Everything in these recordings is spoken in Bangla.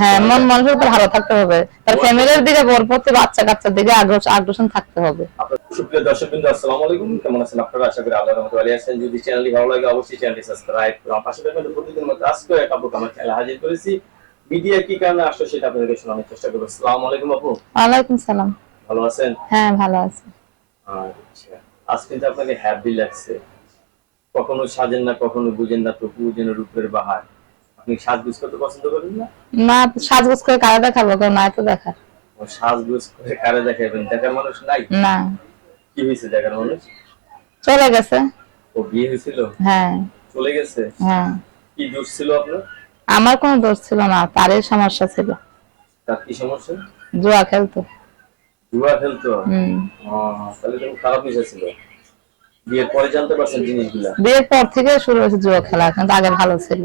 হ্যাঁ মন মানুষের উপর ভালো থাকতে হবে। তার ফ্যামিলির দিকে বাচ্চা কাচ্চার দিকে আগ্রসন থাকতে হবে। সুপ্রিয় দর্শক বিন্দু আসসালামু আলাইকুম। কেমন আছেন আপনারা? আশা করি আল্লাহর রহমতে ভালো আছেন। যদি চ্যানেলটি ভালো লাগে অবশ্যই চ্যানেলটি সাবস্ক্রাইব করুন পাশে থাকবেন। প্রতিদিন মতো আজকে এক আপু আমার চ্যানেলে হাজির করেছি। মিডিয়া কি কারণে আসলো সেটা আপনাদেরকে শোনানোর চেষ্টা করব। আসসালামু আলাইকুম আপু। ওয়ালাইকুম সালাম। ভালো আছেন? হ্যাঁ ভালো আছি। আচ্ছা। আজ কিন্তু আপনাকে হ্যাপি লাগছে। কখনো সাজেন না কখনো বুঝেন না তো যেন রূপের বাহার। আপনি সাজগুজ করতে পছন্দ করেন না? না সাজগোজ করে কারা দেখাবো? কেউ নাই তো দেখার। ও সাজগুজ করে কারে দেখাবেন দেখার মানুষ নাই? না। কি হয়েছে দেখার মানুষ? চলে গেছে। ও বিয়ে হয়েছিল? হ্যাঁ। চলে গেছে? হ্যাঁ। কি দোষ ছিল আপনার? আমার কোনো দোষ ছিল না তারই সমস্যা ছিল। তার কি সমস্যা? জুয়া খেলতো। জুয়া খেলতো? তাহলে তো খারাপ বিষয় ছিল। বিয়ের পরে জানতে পারছেন জিনিসগুলা? বিয়ের পর থেকে শুরু হয়েছে জুয়া খেলা কিন্তু আগে ভালো ছিল।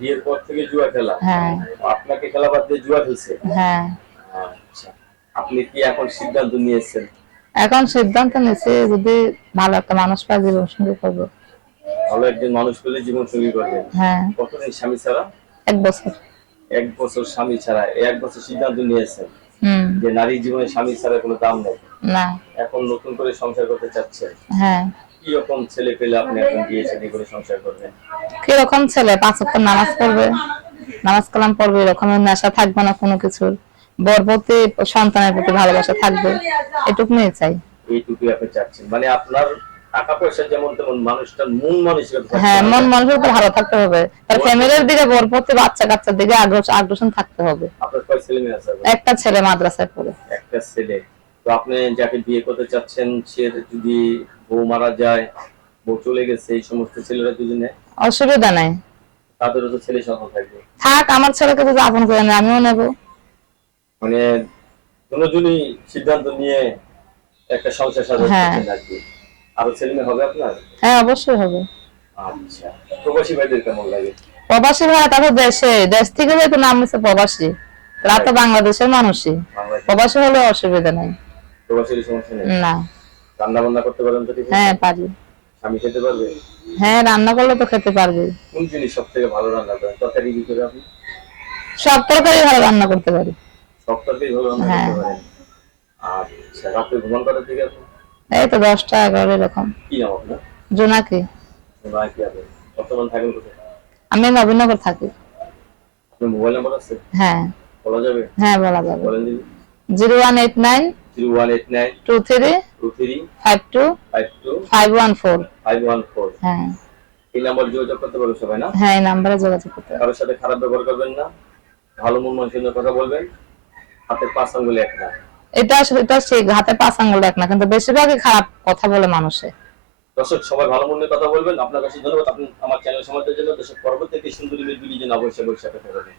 বিয়ের পর থেকে জুয়া খেলা। হ্যাঁ। আপনাকে খেলা বাদ দিয়ে জুয়া খেলছে? হ্যাঁ। আচ্ছা। আপনি কি এখন সিদ্ধান্ত নিয়েছেন? এখন সিদ্ধান্ত নিচ্ছে যদি ভালো একটা মানুষ পায় জীবন সঙ্গী করব। ভালো একজন মানুষ পেলে জীবন সঙ্গী করবেন। হ্যাঁ। কতদিন স্বামী ছাড়া? এক বছর। এক বছর স্বামী ছাড়া। এক বছর সিদ্ধান্ত নিয়েছেন হম। যে নারী জীবনে স্বামী ছাড়া কোনো দাম নেই। না। এখন নতুন করে সংসার করতে চাচ্ছেন। হ্যাঁ। কি রকম ছেলে পেলে আপনি এখন বিয়ে শাদী করে সংসার করবেন? কীরকম ছেলে? পাঁচ ওয়াক্ত নামাজ পড়বে। নামাজ কালাম পড়বে এরকম নেশা থাকবে না কোনো কিছুর। বর প্রতি সন্তানের প্রতি ভালোবাসা থাকবে। এটুকু নিয়ে চাই। এইটুকু আপনি চাচ্ছেন। মানে আপনার টাকা পয়সা যেমন তেমন মানুষটার মন থাকতে হ্যাঁ মন মানুষের উপর ভালো থাকতে হবে। তার ফ্যামিলির দিকে ওর প্রতি বাচ্চা কাচ্চার দিকে আগ্রহ আগ্রসন থাকতে হবে। আপনার কয় ছেলে মেয়ে আছে? একটা ছেলে মাদ্রাসায় পড়ে। একটা ছেলে। তো আপনি যাকে বিয়ে করতে চাচ্ছেন সে যদি বউ মারা যায় বউ চলে গেছে এই সমস্ত ছেলেরা যদি নেয় অসুবিধা নাই। তাদেরও তো ছেলে সন্তান থাকবে। থাক আমার ছেলেকে যদি আপন করে নেয় আমিও নেব। মানে দুজনই সিদ্ধান্ত নিয়ে একটা সংসার সাজাচ্ছেন হ্যাঁ। আর ছেলে মেয়ে হবে আপনার? হ্যাঁ অবশ্যই হবে। আচ্ছা। প্রবাসী ভাইদের কেমন লাগে? প্রবাসী ভাড়া তারপর দেশে দেশ থেকে যেহেতু নাম হচ্ছে প্রবাসী তারা তো বাংলাদেশের মানুষই। প্রবাসী হলে অসুবিধা নাই। প্রবাসীর সমস্যা নেই। না। রান্না বান্না করতে পারেন তো ঠিক হ্যাঁ পারি স্বামী খেতে পারবে? হ্যাঁ রান্না করলে তো খেতে পারবে। কোন জিনিস সব থেকে ভালো রান্না করেন? তরকারি কি করে আপনি? সব তরকারি ভালো রান্না করতে পারি। সব তরকারি ভালো রান্না হ্যাঁ। করতে পারেন? আচ্ছা রাত্রে ঘুমান করার আপনি? এই তো দশটা এগারো এরকম। কি নাম আপনার? জোনাকি। আপনি। বর্তমান থাকেন কোথায়? আমি নবীনগর থাকি। আপনার মোবাইল নাম্বার আছে? হ্যাঁ। বলা যাবে? হ্যাঁ বলা যাবে। বলেন দিন zero one eight nine zero one eight nine two three two three five two five two five one four five one four হ্যাঁ। এই নাম্বার যোগাযোগ করতে পারবে সবাই না? হ্যাঁ এই নাম্বারে যোগাযোগ করতে হবে কারোর সাথে খারাপ ব্যবহার করবেন না ভালো মন মানুষের কথা বলবেন হাতের পাঁচ আঙ্গুলে এক না। এটা আসলে এটা ঠিক হাতে পাঁচ আঙ্গুল দেখ না কিন্তু বেশিরভাগই খারাপ কথা বলে মানুষে। দর্শক সবাই ভালো মনের কথা বলবেন। আপনার কাছে ধন্যবাদ। আপনি আমার চ্যানেল সমাজের জন্য। দর্শক পরবর্তী একটি সুন্দরী যেন অবশ্যই বৈশাখে থাকবেন।